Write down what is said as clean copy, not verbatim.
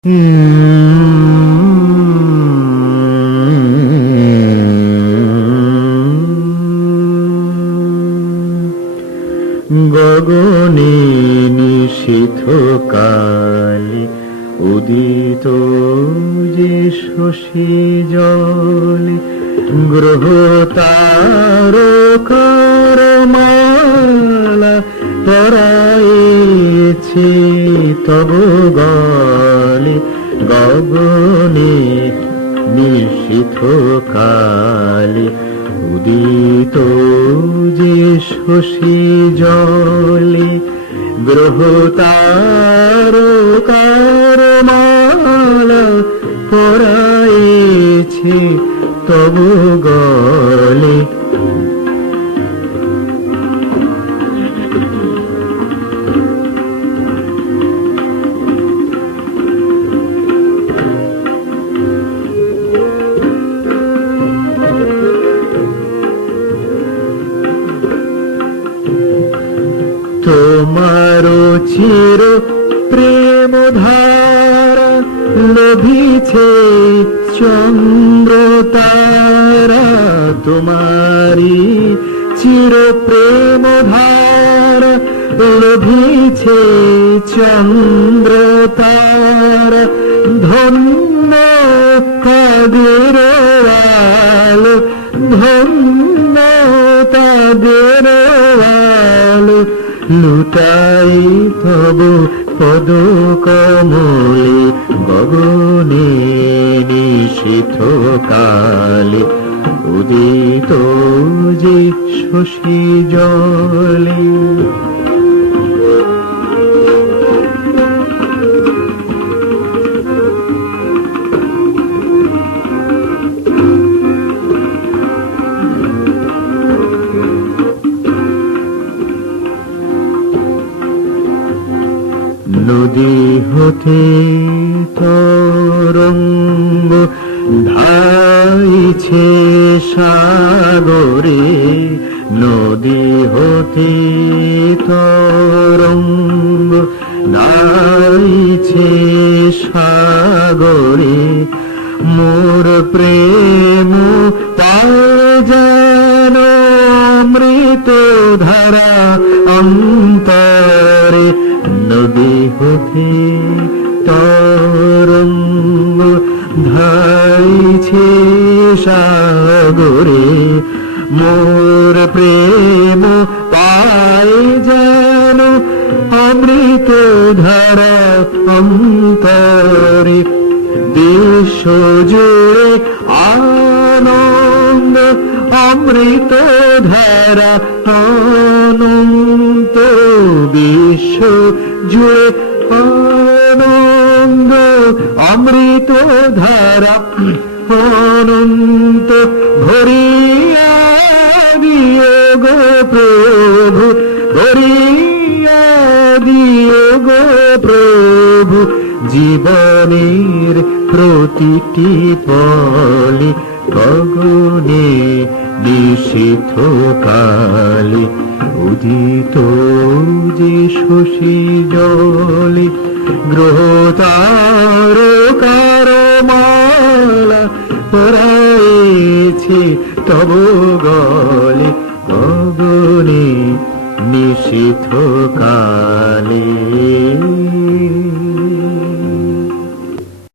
গগনে নিশীথ কালে উদিত যে শশী জলে গ্রহ তারকার মালা পরায়েছে তব গলে। গগনে নিশীথ কালে উদিত যে শশী জলে গ্রহ তারকার মালা পরায়েছে তব গলে। তোমারো চির প্রেম ধারা লোভিছে চন্দ্র তারা। তোমারি চির প্রেম ধারা লোভিছে চন্দ্র তারা। ধন্য তাদের আলো, ধন্য তাদের আলো লুটাই তব পদ কমলে। গগনে নিশীথ কালে উদিত যে শশী জলে। নদী হতে তরঙ্গ ধাইছে সাগরে। নদী হতে তরঙ্গ ধাইছে সাগরে। মোর প্রেম পায় যেন অমৃত ধারা অন্তরে। নদী হতে তরঙ্গ ধাইছে সাগরে। মোর প্রেম পায় যেন অমৃত ধারা অন্তরে। বিশ্ব জুড়ে আনন্দ অমৃত ধারা অনন্ত। বিশ্ব জুড়ে আনন্দ অমৃত ধারা অনন্ত। ভরিয়া দিও গো প্রভু, ভরিয়া দিও গো প্রভু জীবনের প্রতিটি পলে। গগনে নিশীথ কালে উদিত যে শশী জলে গ্রহ তারকার মালা পরায়েছে তব গলে। গগনে নিশীথ কালে।